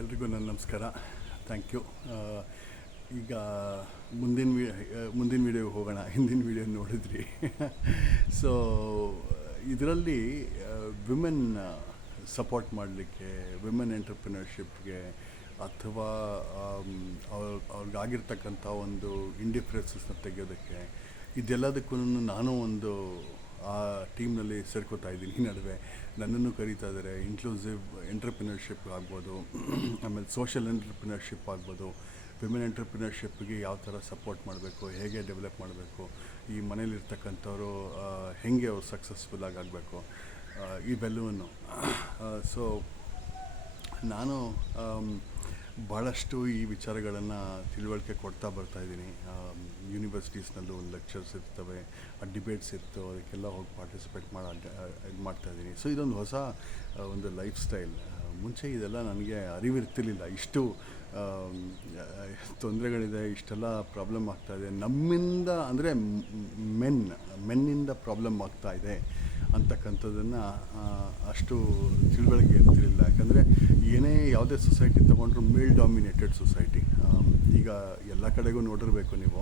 ಎಲ್ರಿಗೂ ನನ್ನ ನಮಸ್ಕಾರ. Thank you. ಈಗ ಮುಂದಿನ ವೀಡಿಯೋಗೆ ಹೋಗೋಣ. ಹಿಂದಿನ ವೀಡಿಯೋ ನೋಡಿದ್ರಿ. ಸೊ ಇದರಲ್ಲಿ ವಿಮೆನ್ ಸಪೋರ್ಟ್ ಮಾಡಲಿಕ್ಕೆ, ವಿಮೆನ್ ಎಂಟರ್ಪ್ರಿನರ್ಶಿಪ್ಗೆ ಅಥವಾ ಅವ್ರಿಗಾಗಿರ್ತಕ್ಕಂಥ ಒಂದು ಇಂಡಿಫರೆನ್ಸಸ್ನ ತೆಗೆಯೋದಕ್ಕೆ, ಇದೆಲ್ಲದಕ್ಕೂ ನಾನು ಒಂದು ಆ ಟೀಮ್ನಲ್ಲಿ ಸೇರ್ಕೋತಾ ಇದ್ದೀನಿ. ಈ ನಡುವೆ ನನ್ನನ್ನು ಕರೀತಾ ಇದ್ದಾರೆ. ಇನ್ಕ್ಲೂಸಿವ್ ಎಂಟರ್ಪ್ರಿನರ್ಶಿಪ್ ಆಗ್ಬೋದು, ಆಮೇಲೆ ಸೋಷಿಯಲ್ ಎಂಟರ್ಪ್ರಿನರ್ಶಿಪ್ ಆಗ್ಬೋದು, ವಿಮೆನ್ ಎಂಟರ್ಪ್ರಿನರ್ಶಿಪ್ಗೆ ಯಾವ ಥರ ಸಪೋರ್ಟ್ ಮಾಡಬೇಕು, ಹೇಗೆ ಡೆವಲಪ್ ಮಾಡಬೇಕು, ಈ ಮನೇಲಿರ್ತಕ್ಕಂಥವ್ರು ಹೇಗೆ ಅವ್ರು ಸಕ್ಸಸ್ಫುಲ್ಲಾಗಿ ಆಗಬೇಕು, ಇವೆಲ್ಲವನ್ನು. ಸೊ ನಾನು ಭಾಳಷ್ಟು ಈ ವಿಚಾರಗಳನ್ನು ತಿಳುವಳಿಕೆ ಕೊಡ್ತಾ ಬರ್ತಾಯಿದ್ದೀನಿ. ಯೂನಿವರ್ಸಿಟೀಸ್ನಲ್ಲೂ ಲೆಕ್ಚರ್ಸ್ ಇರ್ತವೆ, ಡಿಬೇಟ್ಸ್ ಇರ್ತವೆ, ಅದಕ್ಕೆಲ್ಲ ಹೋಗಿ ಪಾರ್ಟಿಸಿಪೇಟ್ ಇದು ಮಾಡ್ತಾಯಿದ್ದೀನಿ. ಸೊ ಇದೊಂದು ಹೊಸ ಒಂದು ಲೈಫ್ ಸ್ಟೈಲ್. ಮುಂಚೆ ಇದೆಲ್ಲ ನನಗೆ ಅರಿವಿರ್ತಿರ್ಲಿಲ್ಲ. ಇಷ್ಟು ತೊಂದರೆಗಳಿದೆ, ಇಷ್ಟೆಲ್ಲ ಪ್ರಾಬ್ಲಮ್ ಆಗ್ತಾಯಿದೆ ನಮ್ಮಿಂದ, ಅಂದರೆ ಮೆನ್ನಿಂದ ಪ್ರಾಬ್ಲಮ್ ಆಗ್ತಾಯಿದೆ ಅಂತಕ್ಕಂಥದ್ದನ್ನು ಅಷ್ಟು ತಿಳುವಳಿಕೆ ಇರ್ತಿರಲಿಲ್ಲ. ಯಾಕಂದರೆ ಯಾವುದೇ ಸೊಸೈಟಿ ತೊಗೊಂಡ್ರು ಮೇಲ್ ಡಾಮಿನೇಟೆಡ್ ಸೊಸೈಟಿ. ಈಗ ಎಲ್ಲ ಕಡೆಗೂ ನೋಡಿರಬೇಕು ನೀವು,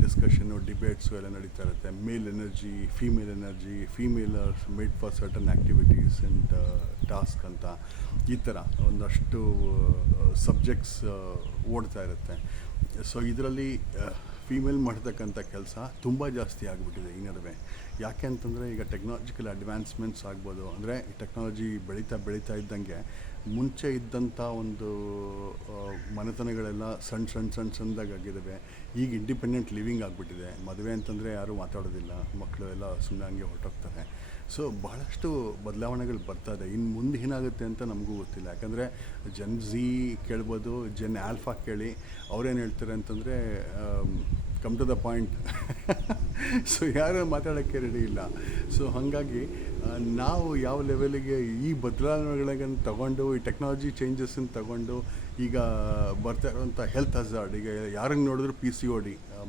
ಡಿಸ್ಕಷನ್ನು, ಡಿಬೇಟ್ಸು ಎಲ್ಲ ನಡೀತಾ ಇರುತ್ತೆ. Male energy, females are made for certain activities and task ಅಂತ ಈ ಥರ ಒಂದಷ್ಟು ಸಬ್ಜೆಕ್ಟ್ಸ್ ಓಡ್ತಾ ಇರುತ್ತೆ. ಸೊ ಇದರಲ್ಲಿ ಫೀಮೇಲ್ ಮಾಡ್ತಕ್ಕಂಥ ಕೆಲಸ ತುಂಬ ಜಾಸ್ತಿ ಆಗಿಬಿಟ್ಟಿದೆ ಈ ನಡುವೆ. ಯಾಕೆ ಅಂತಂದರೆ ಈಗ ಟೆಕ್ನಾಲಜಿಕಲ್ ಅಡ್ವಾನ್ಸ್ಮೆಂಟ್ಸ್ ಆಗ್ಬೋದು, ಅಂದರೆ ಟೆಕ್ನಾಲಜಿ ಬೆಳೀತಾ ಇದ್ದಂಗೆ ಮುಂಚೆ ಇದ್ದಂಥ ಒಂದು ಮನೆತನಗಳೆಲ್ಲ ಸಣ್ಣದಾಗಿದ್ದಾವೆ. ಈಗ ಇಂಡಿಪೆಂಡೆಂಟ್ ಲಿವಿಂಗ್ ಆಗಿಬಿಟ್ಟಿದೆ. ಮದುವೆ ಅಂತಂದರೆ ಯಾರೂ ಮಾತಾಡೋದಿಲ್ಲ, ಮಕ್ಕಳು ಎಲ್ಲ ಸುಮ್ಮನೆ ಹಂಗೆ ಹೊರಟೋಗ್ತಾರೆ. ಸೊ ಭಾಳಷ್ಟು ಬದಲಾವಣೆಗಳು ಬರ್ತಾಯಿದೆ. ಇನ್ನು ಮುಂದೆ ಏನಾಗುತ್ತೆ ಅಂತ ನಮಗೂ ಗೊತ್ತಿಲ್ಲ. ಯಾಕಂದರೆ ಜನ್ ಝೀ ಕೇಳ್ಬೋದು, ಜನ್ ಆಲ್ಫಾ ಕೇಳಿ, ಅವ್ರೇನು ಹೇಳ್ತಾರೆ ಅಂತಂದರೆ come to the point. So ಯಾರು ಮಾತಾಡೋಕ್ಕೆ ರೆಡಿ ಇಲ್ಲ. ಸೊ ಹಾಗಾಗಿ ನಾವು ಯಾವ ಲೆವೆಲಿಗೆ ಈ ಬದಲಾವಣೆಗಳನ್ನು ತಗೊಂಡು, ಈ ಟೆಕ್ನಾಲಜಿ ಚೇಂಜಸ್ಸನ್ನು ತಗೊಂಡು, ಈಗ ಬರ್ತಾ ಇರುವಂಥ ಹೆಲ್ತ್ ಹಜಾರ್ಡ್, ಈಗ ಯಾರನ್ನು ನೋಡಿದ್ರು PCOD,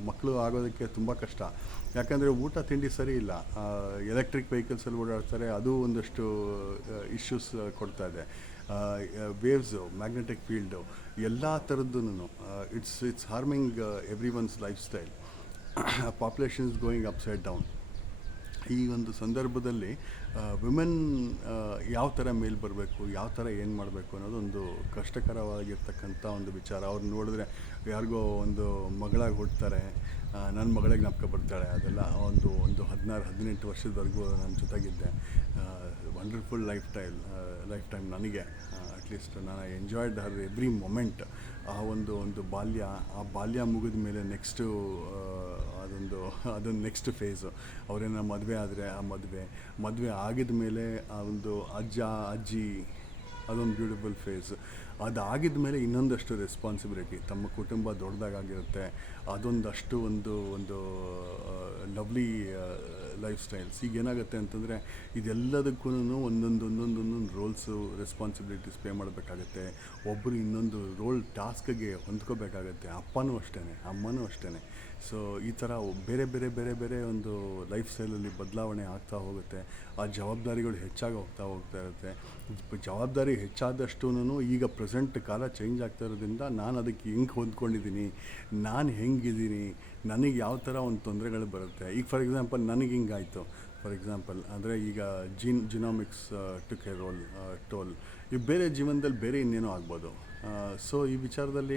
ಮಕ್ಕಳು ಆಗೋದಕ್ಕೆ ತುಂಬ ಕಷ್ಟ. ಯಾಕಂದರೆ ಊಟ ತಿಂಡಿ ಸರಿ ಇಲ್ಲ, ಎಲೆಕ್ಟ್ರಿಕ್ ವೆಹಿಕಲ್ಸಲ್ಲಿ ಓಡಾಡ್ತಾರೆ, ಅದು ಒಂದಷ್ಟು ಇಶ್ಯೂಸ್ ಕೊಡ್ತಾಯಿದೆ. ವೇವ್ಸು, ಮ್ಯಾಗ್ನೆಟಿಕ್ ಫೀಲ್ಡು, ಎಲ್ಲ ಥರದ್ದೂ it's harming everyone's lifestyle. Population is going upside down. ಈ ಒಂದು ಸಂದರ್ಭದಲ್ಲಿ ವಿಮೆನ್ ಯಾವ ಥರ ಮೇಲೆ ಬರಬೇಕು, ಯಾವ ಥರ ಏನು ಮಾಡಬೇಕು ಅನ್ನೋದೊಂದು ಕಷ್ಟಕರವಾಗಿರ್ತಕ್ಕಂಥ ಒಂದು ವಿಚಾರ. ಅವ್ರು ನೋಡಿದ್ರೆ ಯಾರಿಗೋ ಒಂದು ಮಗಳಾಗಿ ಹುಡ್ತಾರೆ, ನನ್ನ ಮಗಳಿಗೆ ಜ್ಞಾಪಕ ಬರ್ತಾಳೆ. ಅದೆಲ್ಲ ಒಂದು 16-18 ವರ್ಷದವರೆಗೂ ನನ್ನ ಜೊತೆಗಿದ್ದೆ. ವಂಡರ್ಫುಲ್ ಲೈಫ್ ಟೈಮ್ ನನಗೆ. ಅಟ್ಲೀಸ್ಟ್ ನಾನು ಎಂಜಾಯ್ಡ್ ಹರ್ ಎವ್ರಿ ಮೊಮೆಂಟ್. ಆ ಒಂದು ಬಾಲ್ಯ ಮುಗಿದ ಮೇಲೆ ನೆಕ್ಸ್ಟು ಅದೊಂದು ನೆಕ್ಸ್ಟ್ ಫೇಸು. ಅವರೇನೋ ಮದುವೆ ಆದರೆ ಆ ಮದುವೆ ಆಗಿದ ಮೇಲೆ ಆ ಒಂದು ಅಜ್ಜಿ, ಅದೊಂದು ಬ್ಯೂಟಿಫುಲ್ ಫೇಸ್. ಅದಾಗಿದ ಮೇಲೆ ಇನ್ನೊಂದಷ್ಟು ರೆಸ್ಪಾನ್ಸಿಬಿಲಿಟಿ, ತಮ್ಮ ಕುಟುಂಬ ದೊಡ್ಡದಾಗಿರುತ್ತೆ. ಅದೊಂದಷ್ಟು ಒಂದು ಲವ್ಲಿ ಲೈಫ್ ಸ್ಟೈಲ್ಸ್. ಈಗ ಏನಾಗುತ್ತೆ ಅಂತಂದರೆ ಇದೆಲ್ಲದಕ್ಕೂ ಒಂದೊಂದು ರೋಲ್ಸು, ರೆಸ್ಪಾನ್ಸಿಬಿಲಿಟೀಸ್ ಪೇ ಮಾಡಬೇಕಾಗತ್ತೆ. ಒಬ್ಬರು ಇನ್ನೊಂದು ರೋಲ್ ಟಾಸ್ಕ್ಗೆ ಹೊಂದ್ಕೋಬೇಕಾಗತ್ತೆ. ಅಪ್ಪನೂ ಅಷ್ಟೇ, ಅಮ್ಮನೂ ಅಷ್ಟೇ. ಸೊ ಈ ಥರ ಬೇರೆ ಒಂದು ಲೈಫ್ ಸ್ಟೈಲಲ್ಲಿ ಬದಲಾವಣೆ ಆಗ್ತಾ ಹೋಗುತ್ತೆ. ಆ ಜವಾಬ್ದಾರಿಗಳು ಹೆಚ್ಚಾಗಿ ಹೋಗ್ತಾ ಇರುತ್ತೆ. ಜವಾಬ್ದಾರಿ ಹೆಚ್ಚಾದಷ್ಟೂ ಈಗ ಪ್ರೆಸೆಂಟ್ ಕಾಲ ಚೇಂಜ್ ಆಗ್ತಾ ಇರೋದ್ರಿಂದ ನಾನು ಅದಕ್ಕೆ ಹೆಂಗೆ ಹೊಂದ್ಕೊಂಡಿದ್ದೀನಿ, ನಾನು ಹೆಂಗಿದ್ದೀನಿ, ನನಗೆ ಯಾವ ಥರ ಒಂದು ತೊಂದರೆಗಳು ಬರುತ್ತೆ. ಈಗ ಫಾರ್ ಎಕ್ಸಾಂಪಲ್ ನನಗೆ ಹಿಂಗಾಯಿತು. ಫಾರ್ ಎಕ್ಸಾಂಪಲ್ ಅಂದರೆ ಈಗ ಜಿನೋಮಿಕ್ಸ್ ಟುಕ್ ಎ ಟೋಲ್. ಈಗ ಬೇರೆ ಜೀವನದಲ್ಲಿ ಬೇರೆ ಇನ್ನೇನೋ ಆಗ್ಬೋದು. ಸೊ ಈ ವಿಚಾರದಲ್ಲಿ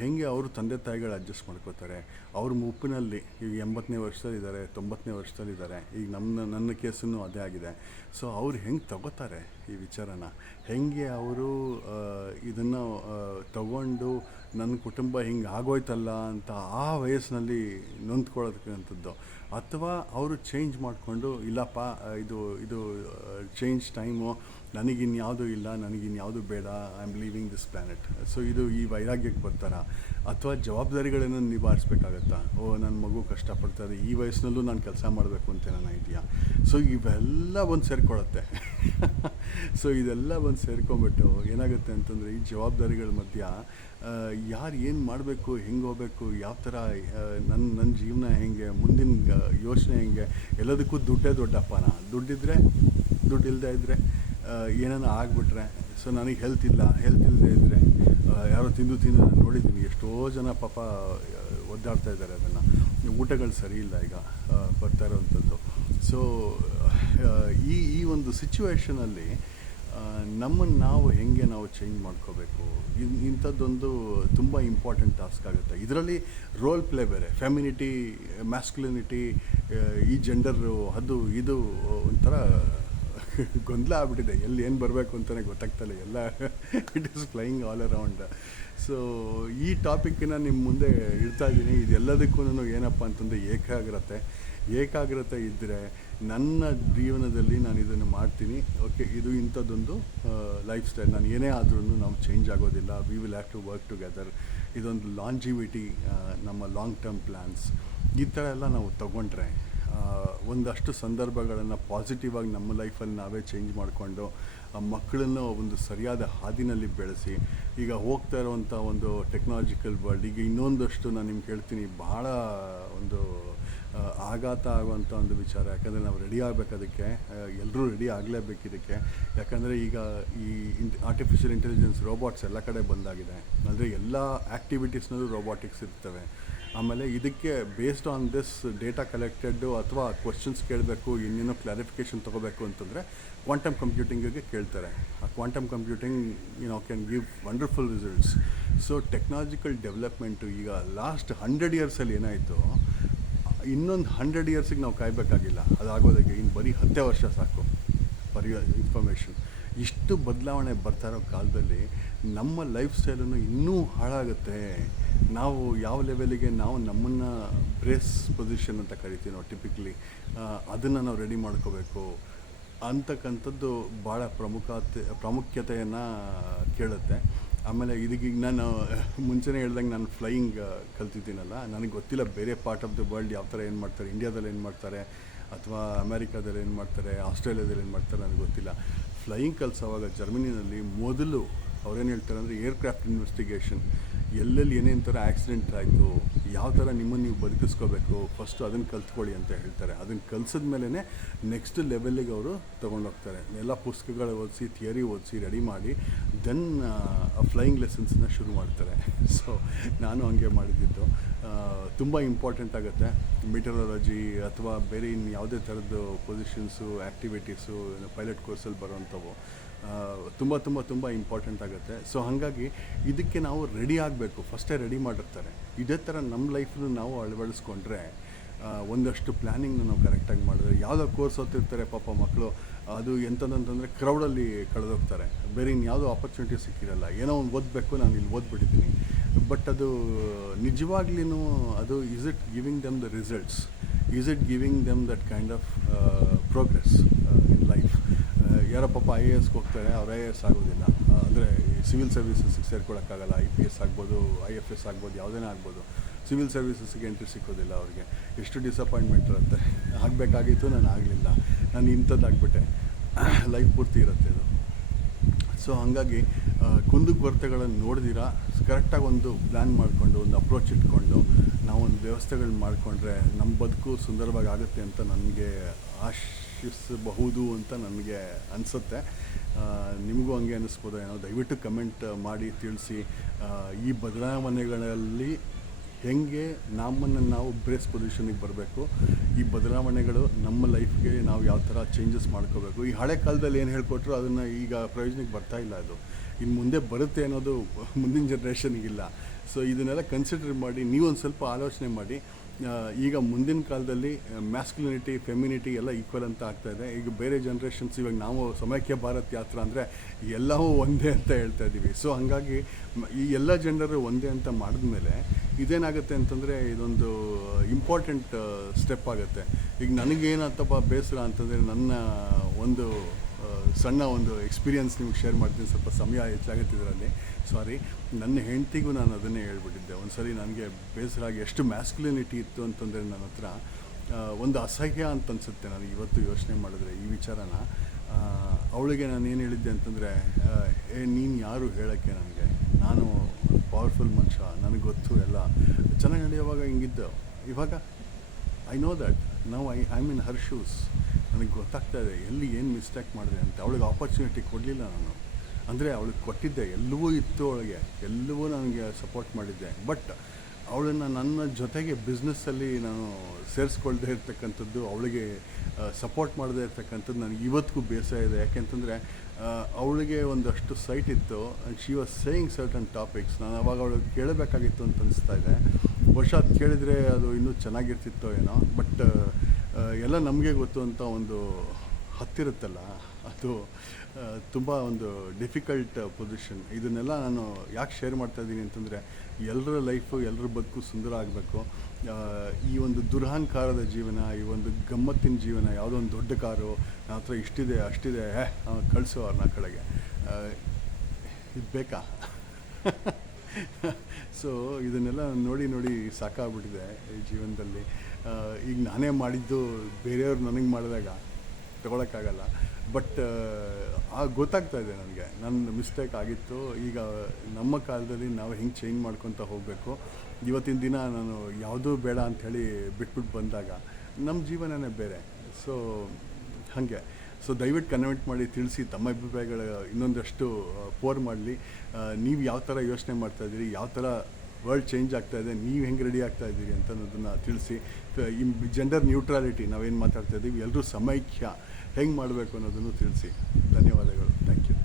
ಹೇಗೆ ಅವರು ತಂದೆ ತಾಯಿಗಳು ಅಡ್ಜಸ್ಟ್ ಮಾಡ್ಕೋತಾರೆ. ಅವ್ರ ಮುಪ್ಪಿನಲ್ಲಿ ಈಗ 80ನೇ ವರ್ಷದಲ್ಲಿದ್ದಾರೆ, 90ನೇ ವರ್ಷದಲ್ಲಿದ್ದಾರೆ. ಈಗ ನನ್ನ ಕೇಸನ್ನು ಅದೇ ಆಗಿದೆ. ಸೊ ಅವ್ರು ಹೆಂಗೆ ತಗೋತಾರೆ ಈ ವಿಚಾರನ, ಹೇಗೆ ಅವರು ಇದನ್ನು ತಗೊಂಡು ನನ್ನ ಕುಟುಂಬ ಹಿಂಗೆ ಆಗೋಯ್ತಲ್ಲ ಅಂತ ಆ ವಯಸ್ಸಿನಲ್ಲಿ ನೊಂದ್ಕೊಳ್ಳೋದಕ್ಕಂಥದ್ದು, ಅಥವಾ ಅವರು ಚೇಂಜ್ ಮಾಡಿಕೊಂಡು ಇಲ್ಲಪ್ಪ ಇದು ಚೇಂಜ್ ಟೈಮು, ನನಗಿನ್ಯಾವುದೂ ಇಲ್ಲ, ನನಗಿನ್ಯಾವುದು ಬೇಡ, I am leaving this planet. So ಈ ವೈರಾಗ್ಯಕ್ಕೆ ಬರ್ತಾರಾ, ಅಥವಾ ಜವಾಬ್ದಾರಿಗಳನ್ನು ನಿಭಾಯಿಸ್ಬೇಕಾಗತ್ತಾ. ನನ್ನ ಮಗು ಕಷ್ಟಪಡ್ತಾರೆ, ಈ ವಯಸ್ಸಿನಲ್ಲೂ ನಾನು ಕೆಲಸ ಮಾಡಬೇಕು ಅಂತ ನನ್ನ ಇದೆಯಾ. ಸೊ ಇವೆಲ್ಲ ಬಂದು ಸೇರ್ಕೊಳ್ಳುತ್ತೆ. ಸೊ ಇದೆಲ್ಲ ಬಂದು ಸೇರ್ಕೊಂಬಿಟ್ಟು ಏನಾಗುತ್ತೆ ಅಂತಂದರೆ, ಈ ಜವಾಬ್ದಾರಿಗಳ ಮಧ್ಯ ಯಾರು ಏನು ಮಾಡಬೇಕು, ಹೆಂಗೆ ಹೋಗಬೇಕು, ಯಾವ ಥರ ನನ್ನ ಜೀವನ ಹೆಂಗೆ, ಮುಂದಿನ ಯೋಚನೆ ಹೆಂಗೆ, ಎಲ್ಲದಕ್ಕೂ ದುಡ್ಡೇ ದೊಡ್ಡಪ್ಪನ. ದುಡ್ಡಿದ್ದರೆ, ದುಡ್ಡಿಲ್ಲದೆ ಇದ್ದರೆ ಏನಾನ ಆಗಿಬಿಟ್ರೆ ಸೊ ನನಗೆ ಹೆಲ್ತ್ ಇಲ್ಲದೆ ಇದ್ದರೆ ಯಾರೋ ತಿಂದು ನಾನು ನೋಡಿದ್ದೀನಿ, ಎಷ್ಟೋ ಜನ ಪಾಪ ಒದ್ದಾಡ್ತಾ ಇದ್ದಾರೆ. ಅದನ್ನು ಊಟಗಳು ಸರಿ ಇಲ್ಲ ಈಗ ಬರ್ತಾ ಇರೋವಂಥದ್ದು. ಸೊ ಈ ಒಂದು ಸಿಚುವೇಷನಲ್ಲಿ ನಮ್ಮನ್ನು ನಾವು ಚೇಂಜ್ ಮಾಡ್ಕೋಬೇಕು. ಇಂಥದ್ದೊಂದು ತುಂಬ ಇಂಪಾರ್ಟೆಂಟ್ ಟಾಸ್ಕ್ ಆಗುತ್ತೆ. ಇದರಲ್ಲಿ ರೋಲ್ ಪ್ಲೇ ಬೇರೆ, ಫೆಮಿನಿಟಿ, ಮ್ಯಾಸ್ಕ್ಯುಲಿನಿಟಿ, ಈ ಜೆಂಡರು, ಅದು ಇದು ಒಂಥರ ಗೊಂದಲ ಆಗ್ಬಿಟ್ಟಿದೆ. ಎಲ್ಲಿ ಏನು ಬರಬೇಕು ಅಂತಲೇ ಗೊತ್ತಾಗ್ತಲ್ಲ, ಎಲ್ಲ it is flying all around. So ಈ ಟಾಪಿಕ್ಕಿನ ನಿಮ್ಮ ಮುಂದೆ ಇಡ್ತಾ ಇದ್ದೀನಿ. ಇದೆಲ್ಲದಕ್ಕೂ ಏನಪ್ಪ ಅಂತಂದರೆ ಏಕಾಗ್ರತೆ ಇದ್ದರೆ ನನ್ನ ಜೀವನದಲ್ಲಿ ನಾನು ಇದನ್ನು ಮಾಡ್ತೀನಿ. ಓಕೆ, ಇದು ಇಂಥದ್ದೊಂದು ಲೈಫ್ ಸ್ಟೈಲ್. ನಾನು ಏನೇ ಆದ್ರೂ ನಾವು ಚೇಂಜ್ ಆಗೋದಿಲ್ಲ. We will have to work together. ಇದೊಂದು ಲಾಂಜಿವಿಟಿ, ನಮ್ಮ ಲಾಂಗ್ ಟರ್ಮ್ ಪ್ಲ್ಯಾನ್ಸ್, ಈ ಥರ ಎಲ್ಲ ನಾವು ತಗೊಂಡ್ರೆ ಒಂದಷ್ಟು ಸಂದರ್ಭಗಳನ್ನು ಪಾಸಿಟಿವ್ ಆಗಿ ನಮ್ಮ ಲೈಫಲ್ಲಿ ನಾವೇ ಚೇಂಜ್ ಮಾಡಿಕೊಂಡು ಮಕ್ಕಳನ್ನು ಒಂದು ಸರಿಯಾದ ಹಾದಿನಲ್ಲಿ ಬೆಳೆಸಿ, ಈಗ ಹೋಗ್ತಾ ಇರುವಂಥ ಒಂದು ಟೆಕ್ನಾಲಜಿಕಲ್ ವರ್ಲ್ಡ್, ಈಗ ಇನ್ನೊಂದಷ್ಟು ನಾನು ನಿಮ್ಗೆ ಹೇಳ್ತೀನಿ, ಬಹಳ ಒಂದು ಆಘಾತ ಆಗುವಂಥ ಒಂದು ವಿಚಾರ. ಯಾಕಂದರೆ ನಾವು ರೆಡಿ ಆಗಬೇಕು, ಅದಕ್ಕೆ ಎಲ್ಲರೂ ರೆಡಿ ಆಗಲೇಬೇಕು ಇದಕ್ಕೆ. ಯಾಕಂದರೆ ಈಗ ಈ ಆರ್ಟಿಫಿಷಿಯಲ್ ಇಂಟೆಲಿಜೆನ್ಸ್, ರೋಬೋಟ್ಸ್ ಎಲ್ಲ ಕಡೆ ಬಂದಾಗಿದೆ. ಅಂದರೆ ಎಲ್ಲ ಆ್ಯಕ್ಟಿವಿಟೀಸ್ನಲ್ಲೂ ರೋಬೋಟಿಕ್ಸ್ ಇರ್ತವೆ. ಆಮೇಲೆ ಇದಕ್ಕೆ ಬೇಸ್ಡ್ ಆನ್ ದಿಸ್ ಡೇಟಾ ಕಲೆಕ್ಟೆಡ್ಡು ಅಥವಾ ಕ್ವಶನ್ಸ್ ಕೇಳಬೇಕು, ಇನ್ನೇನೋ ಕ್ಲಾರಿಫಿಕೇಷನ್ ತೊಗೋಬೇಕು ಅಂತಂದರೆ ಕ್ವಾಂಟಮ್ ಕಂಪ್ಯೂಟಿಂಗಿಗೆ ಕೇಳ್ತಾರೆ. ಆ quantum computing can give wonderful results. So technological development ಈಗ ಲಾಸ್ಟ್ 100 ಇಯರ್ಸಲ್ಲಿ ಏನಾಯಿತು, ಇನ್ನೊಂದು 100 ಇಯರ್ಸಿಗೆ ನಾವು ಕಾಯಬೇಕಾಗಿಲ್ಲ ಅದಾಗೋದಕ್ಕೆ. ಇನ್ನು ಬರೀ 10 ವರ್ಷ ಸಾಕು ಬರೆಯೋ ಇನ್ಫಾರ್ಮೇಷನ್. ಇಷ್ಟು ಬದಲಾವಣೆ ಬರ್ತಾ ಇರೋ ಕಾಲದಲ್ಲಿ ನಮ್ಮ ಲೈಫ್ ಸ್ಟೈಲನ್ನು ಇನ್ನೂ ಹಾಳಾಗುತ್ತೆ. ನಾವು ಯಾವ ಲೆವೆಲಿಗೆ ನಾವು ನಮ್ಮನ್ನು ಬ್ರೇಸ್ ಪೊಸಿಷನ್ ಅಂತ ಕರಿತೀವಿ ನಾವು ಟಿಪಿಕಲಿ, ಅದನ್ನು ನಾವು ರೆಡಿ ಮಾಡ್ಕೋಬೇಕು ಅಂತಕ್ಕಂಥದ್ದು ಭಾಳ ಪ್ರಾಮುಖ್ಯತೆಯನ್ನು ಕೇಳುತ್ತೆ. ಆಮೇಲೆ ಇದಕ್ಕೆ ನಾನು ಮುಂಚೆನೇ ಹೇಳ್ದಂಗೆ ನಾನು ಫ್ಲೈಯಿಂಗ್ ಕಲ್ತಿದ್ದೀನಲ್ಲ, ನನಗೆ ಗೊತ್ತಿಲ್ಲ ಬೇರೆ ಪಾರ್ಟ್ ಆಫ್ ದ ವರ್ಲ್ಡ್ ಯಾವ ಥರ ಏನು ಮಾಡ್ತಾರೆ, ಇಂಡಿಯಾದಲ್ಲಿ ಏನು ಮಾಡ್ತಾರೆ ಅಥವಾ ಅಮೇರಿಕಾದಲ್ಲಿ ಏನು ಮಾಡ್ತಾರೆ, ಆಸ್ಟ್ರೇಲಿಯಾದಲ್ಲಿ ಏನು ಮಾಡ್ತಾರೆ ನನಗೆ ಗೊತ್ತಿಲ್ಲ. ಫ್ಲೈಯಿಂಗ್ ಕಲಿಸೋವಾಗ ಜರ್ಮನಿನಲ್ಲಿ ಮೊದಲು ಅವ್ರೇನು ಹೇಳ್ತಾರೆ ಅಂದರೆ ಏರ್ಕ್ರಾಫ್ಟ್ ಇನ್ವೆಸ್ಟಿಗೇಷನ್, ಎಲ್ಲೆಲ್ಲಿ ಏನೇನು ಥರ ಆ್ಯಕ್ಸಿಡೆಂಟ್ ಆಯಿತು, ಯಾವ ಥರ ನಿಮ್ಮನ್ನು ನೀವು ಬದುಕಿಸ್ಕೋಬೇಕು, ಫಸ್ಟು ಅದನ್ನು ಕಲ್ತ್ಕೊಳ್ಳಿ ಅಂತ ಹೇಳ್ತಾರೆ. ಅದನ್ನು ಕಲಿಸಿದ ಮೇಲೇ ನೆಕ್ಸ್ಟ್ ಲೆವೆಲ್ಲಿಗೆ ಅವರು ತೊಗೊಂಡೋಗ್ತಾರೆ. ಎಲ್ಲ ಪುಸ್ತಕಗಳು ಓದಿಸಿ, ಥಿಯರಿ ಓದಿಸಿ, ರೆಡಿ ಮಾಡಿ ದೆನ್ ಫ್ಲೈಯಿಂಗ್ ಲೆಸನ್ಸನ್ನ ಶುರು ಮಾಡ್ತಾರೆ. ಸೊ ನಾನು ಹಂಗೆ ಮಾಡಿದ್ದಿದ್ದು. ತುಂಬ ಇಂಪಾರ್ಟೆಂಟ್ ಆಗುತ್ತೆ. ಮೆಟೀರಿಯಾಲಜಿ ಅಥವಾ ಬೇರೆ ಇನ್ನು ಯಾವುದೇ ಥರದ್ದು ಪೊಸಿಷನ್ಸು, ಆ್ಯಕ್ಟಿವಿಟೀಸು ಪೈಲಟ್ ಕೋರ್ಸಲ್ಲಿ ಬರೋವಂಥವು ತುಂಬ ಇಂಪಾರ್ಟೆಂಟ್ ಆಗುತ್ತೆ. ಸೊ ಹಾಗಾಗಿ ಇದಕ್ಕೆ ನಾವು ರೆಡಿ ಆಗಬೇಕು, ಫಸ್ಟೇ ರೆಡಿ ಮಾಡಿರ್ತಾರೆ. ಇದೇ ಥರ ನಮ್ಮ ಲೈಫನ್ನು ನಾವು ಅಳವಡಿಸ್ಕೊಂಡ್ರೆ, ಒಂದಷ್ಟು ಪ್ಲ್ಯಾನಿಂಗ್ನ ನಾವು ಕರೆಕ್ಟಾಗಿ ಮಾಡಿದ್ರೆ, ಯಾವುದೋ ಕೋರ್ಸ್ ಓದ್ತಿರ್ತಾರೆ ಪಾಪ ಮಕ್ಕಳು, ಅದು ಎಂಥದಂತಂದರೆ ಕ್ರೌಡಲ್ಲಿ ಕಳೆದೋಗ್ತಾರೆ, ಬೇರೆ ಇನ್ಯಾವುದೋ ಆಪರ್ಚುನಿಟಿ ಸಿಕ್ಕಿರಲ್ಲ. ಏನೋ ಒಂದು ಓದಬೇಕು, ನಾನು ಇಲ್ಲಿ ಓದ್ಬಿಟ್ಟಿದ್ದೀನಿ, ಬಟ್ ಅದು ನಿಜವಾಗ್ಲೂ ಅದು is it giving them the results, is it giving them that kind of progress in life. ಯಾರೋ ಪಾಪ IAS ಹೋಗ್ತಾರೆ, ಅವ್ರು IAS ಆಗೋದಿಲ್ಲ, ಅಂದರೆ ಸಿವಿಲ್ ಸರ್ವಿಸಸ್ಗೆ ಸೇರ್ಕೊಳ್ಳೋಕ್ಕಾಗಲ್ಲ. IPS ಆಗ್ಬೋದು, IFS ಆಗ್ಬೋದು, ಯಾವುದೇನೇ ಆಗ್ಬೋದು, ಸಿವಿಲ್ ಸರ್ವಿಸಸ್ಗೆ ಎಂಟ್ರಿ ಸಿಕ್ಕೋದಿಲ್ಲ ಅವ್ರಿಗೆ. ಎಷ್ಟು ಡಿಸಪಾಯಿಂಟ್ಮೆಂಟ್ ಇರುತ್ತೆ. ಆಗಬೇಕಾಗಿತ್ತು, ನಾನು ಆಗಲಿಲ್ಲ, ನಾನು ಇಂಥದ್ದಾಗ್ಬಿಟ್ಟೆ, ಲೈಫ್ ಪೂರ್ತಿ ಇರುತ್ತೆ ಇದು. ಸೊ ಹಾಗಾಗಿ ಕುಂದುಕೊರತೆಗಳನ್ನು ನೋಡ್ದಿರ ಕರೆಕ್ಟಾಗಿ ಒಂದು ಪ್ಲ್ಯಾನ್ ಮಾಡಿಕೊಂಡು, ಒಂದು ಅಪ್ರೋಚ್ ಇಟ್ಕೊಂಡು ನಾವೊಂದು ವ್ಯವಸ್ಥೆಗಳನ್ನ ಮಾಡಿಕೊಂಡ್ರೆ ನಮ್ಮ ಬದುಕು ಸುಂದರವಾಗಿ ಆಗುತ್ತೆ ಅಂತ ನನಗೆ ಆಶಿಸಬಹುದು ಅಂತ ನನಗೆ ಅನಿಸುತ್ತೆ. ನಿಮಗೂ ಹಂಗೆ ಅನ್ನಿಸ್ಬೋದು ಏನೋ. ದಯವಿಟ್ಟು ಕಮೆಂಟ್ ಮಾಡಿ ತಿಳಿಸಿ, ಈ ಬದಲಾವಣೆಗಳಲ್ಲಿ ಹೆಂಗೆ ನಮ್ಮನ್ನು ನಾವು ಬ್ರೇಸ್ ಪೊಸಿಷನಿಗೆ ಬರಬೇಕು, ಈ ಬದಲಾವಣೆಗಳು ನಮ್ಮ ಲೈಫ್ಗೆ ನಾವು ಯಾವ ಥರ ಚೇಂಜಸ್ ಮಾಡ್ಕೋಬೇಕು. ಈ ಹಳೆ ಕಾಲದಲ್ಲಿ ಏನು ಹೇಳ್ಕೊಟ್ರು ಅದನ್ನು ಈಗ ಪ್ರಯೋಜನಕ್ಕೆ ಬರ್ತಾ ಇಲ್ಲ. ಅದು ಇನ್ನು ಮುಂದೆ ಬರುತ್ತೆ ಅನ್ನೋದು ಮುಂದಿನ ಜನ್ರೇಷನಿಗಿಲ್ಲ. ಸೊ ಇದನ್ನೆಲ್ಲ ಕನ್ಸಿಡರ್ ಮಾಡಿ ನೀವೊಂದು ಸ್ವಲ್ಪ ಆಲೋಚನೆ ಮಾಡಿ. ಈಗ ಮುಂದಿನ ಕಾಲದಲ್ಲಿ ಮ್ಯಾಸ್ಕ್ಯುಲಿನಿಟಿ, ಫೆಮಿನಿಟಿ ಎಲ್ಲ ಈಕ್ವಲ್ ಅಂತ ಆಗ್ತಾಯಿದೆ. ಈಗ ಬೇರೆ ಜನ್ರೇಷನ್ಸ್, ಇವಾಗ ನಾವು ಸಮಯಕ್ಕೆ ಭಾರತ್ ಯಾತ್ರಾ ಅಂದರೆ ಎಲ್ಲವೂ ಒಂದೇ ಅಂತ ಹೇಳ್ತಾ ಇದ್ದೀವಿ. ಸೊ ಹಾಗಾಗಿ ಈ ಎಲ್ಲ ಜೆಂಡರು ಒಂದೇ ಅಂತ ಮಾಡಿದ್ಮೇಲೆ ಇದೇನಾಗುತ್ತೆ ಅಂತಂದರೆ ಇದೊಂದು ಇಂಪಾರ್ಟೆಂಟ್ ಸ್ಟೆಪ್ ಆಗುತ್ತೆ. ಈಗ ನನಗೇನಂತಪ್ಪ ಬೇಸರ ಅಂತಂದರೆ, ನನ್ನ ಒಂದು ಸಣ್ಣ ಒಂದು ಎಕ್ಸ್ಪೀರಿಯನ್ಸ್ ನಿಮ್ಗೆ ಶೇರ್ ಮಾಡ್ತೀನಿ. ಸ್ವಲ್ಪ ಸಮಯ ಹೆಚ್ಚಾಗುತ್ತೆ ಇದರಲ್ಲಿ, ಸಾರಿ. ನನ್ನ ಹೆಂಡ್ತಿಗೂ ನಾನು ಅದನ್ನೇ ಹೇಳ್ಬಿಟ್ಟಿದ್ದೆ. ಒಂದು ಸರಿ ನನಗೆ ಬೇಸರಾಗಿ ಎಷ್ಟು ಮ್ಯಾಸ್ಕ್ಯುಲಿನಿಟಿ ಇತ್ತು ಅಂತಂದರೆ ನನ್ನ ಹತ್ರ ಒಂದು ಅಸಹ್ಯ ಅಂತ ಅನಿಸುತ್ತೆ ನನಗೆ ಇವತ್ತು ಯೋಚನೆ ಮಾಡಿದ್ರೆ ಈ ವಿಚಾರನ. ಅವಳಿಗೆ ನಾನು ಏನು ಹೇಳಿದ್ದೆ ಅಂತಂದರೆ, ನೀನು ಯಾರು ಹೇಳೋಕ್ಕೆ, ನನಗೆ ನಾನು ಪವರ್ಫುಲ್ ಮನುಷ್ಯ, ನನಗೆ ಗೊತ್ತು ಎಲ್ಲ ಚೆನ್ನಾಗಿ ನಡೆಯುವಾಗ ಹಿಂಗಿದ್ದು. ಇವಾಗ I know that now I am in Har shoes. ನನಗೆ ಗೊತ್ತಾಗ್ತಾ ಇದೆ ಎಲ್ಲಿ ಏನು ಮಿಸ್ಟೇಕ್ ಮಾಡಿದೆ ಅಂತ. ಅವಳಿಗೆ ಆಪರ್ಚುನಿಟಿ ಕೊಡಲಿಲ್ಲ ನಾನು. ಅಂದರೆ ಅವಳಿಗೆ ಕೊಟ್ಟಿದ್ದೆ, ಎಲ್ಲವೂ ಇತ್ತು ಒಳಗೆ, ಎಲ್ಲವೂ ನನಗೆ ಸಪೋರ್ಟ್ ಮಾಡಿದ್ದೆ. ಬಟ್ ಅವಳನ್ನು ನನ್ನ ಜೊತೆಗೆ ಬಿಸ್ನೆಸ್ಸಲ್ಲಿ ನಾನು ಸೇರಿಸ್ಕೊಳ್ದೇ ಇರ್ತಕ್ಕಂಥದ್ದು, ಅವಳಿಗೆ ಸಪೋರ್ಟ್ ಮಾಡದೇ ಇರ್ತಕ್ಕಂಥದ್ದು ನನಗೆ ಇವತ್ತಿಗೂ ಬೇಸರ ಇದೆ. ಯಾಕೆಂತಂದರೆ ಅವಳಿಗೆ ಒಂದಷ್ಟು ಸೈಟ್ ಇತ್ತು, she was saying certain topics. ನಾನು ಅವಾಗ ಅವಳಿಗೆ ಕೇಳಬೇಕಾಗಿತ್ತು ಅಂತ ಅನಿಸ್ತಾ ಇದೆ. ಬಹುಶಃ ಅದು ಕೇಳಿದರೆ ಅದು ಇನ್ನೂ ಚೆನ್ನಾಗಿರ್ತಿತ್ತೋ ಏನೋ. ಬಟ್ ಎಲ್ಲ ನಮಗೆ ಗೊತ್ತು ಅಂತ ಒಂದು ಹತ್ತಿರುತ್ತಲ್ಲ, ಅದು ತುಂಬ ಒಂದು ಡಿಫಿಕಲ್ಟ್ ಪೊಸಿಷನ್. ಇದನ್ನೆಲ್ಲ ನಾನು ಯಾಕೆ ಶೇರ್ ಮಾಡ್ತಾಯಿದ್ದೀನಿ ಅಂತಂದರೆ, ಎಲ್ಲರ ಲೈಫು, ಎಲ್ಲರ ಬದುಕು ಸುಂದರ ಆಗಬೇಕು. ಈ ಒಂದು ದುರಹಂಕಾರದ ಜೀವನ, ಈ ಒಂದು ಗಮ್ಮತ್ತಿನ ಜೀವನ, ಯಾವುದೋ ಒಂದು ದೊಡ್ಡ ಕಾರು, ನನ್ನ ಹತ್ರ ಇಷ್ಟಿದೆ ಅಷ್ಟಿದೆ, ಕಳಿಸೋ ಅವ್ರನ್ನ ಕಡೆಗೆ, ಇದು ಬೇಕಾ? ಸೊ ಇದನ್ನೆಲ್ಲ ನೋಡಿ ನೋಡಿ ಸಾಕಾಗ್ಬಿಟ್ಟಿದೆ ಈ ಜೀವನದಲ್ಲಿ. ಈಗ ನಾನೇ ಮಾಡಿದ್ದು ಬೇರೆಯವ್ರು ನನಗೆ ಮಾಡಿದಾಗ ತಗೊಳಕ್ಕಾಗಲ್ಲ. ಬಟ್ ಗೊತ್ತಾಗ್ತಾ ಇದೆ ನನಗೆ ನನ್ನ ಮಿಸ್ಟೇಕ್ ಆಗಿತ್ತು. ಈಗ ನಮ್ಮ ಕಾಲದಲ್ಲಿ ನಾವು ಹೆಂಗೆ ಚೇಂಜ್ ಮಾಡ್ಕೊತ ಹೋಗಬೇಕು. ಇವತ್ತಿನ ದಿನ ನಾನು ಯಾವುದೂ ಬೇಡ ಅಂಥೇಳಿ ಬಿಟ್ಬಿಟ್ಟು ಬಂದಾಗ ನಮ್ಮ ಜೀವನನೇ ಬೇರೆ. ಸೊ ಹಾಗೆ. ಸೊ ದಯವಿಟ್ಟು ಕನ್ವೆಂಟ್ ಮಾಡಿ ತಿಳಿಸಿ, ತಮ್ಮ ಅಭಿಪ್ರಾಯಗಳ ಇನ್ನೊಂದಷ್ಟು ಪೋರ್ ಮಾಡಲಿ. ನೀವು ಯಾವ ಥರ ಯೋಚನೆ ಮಾಡ್ತಾಯಿದ್ದೀರಿ, ಯಾವ ಥರ ವರ್ಲ್ಡ್ ಚೇಂಜ್ ಆಗ್ತಾಯಿದೆ, ನೀವು ಹೆಂಗೆ ರೆಡಿ ಆಗ್ತಾಯಿದ್ದೀರಿ ಅಂತ ಅನ್ನೋದನ್ನು ತಿಳಿಸಿ. ಈ ಜೆಂಡರ್ ನ್ಯೂಟ್ರಾಲಿಟಿ ನಾವೇನು ಮಾತಾಡ್ತಾಯಿದ್ದೀವಿ, ಎಲ್ಲರೂ ಸಮೈಕ್ಯ ಹೆಂಗೆ ಮಾಡಬೇಕು ಅನ್ನೋದನ್ನು ತಿಳಿಸಿ. ಧನ್ಯವಾದಗಳು. Thank you.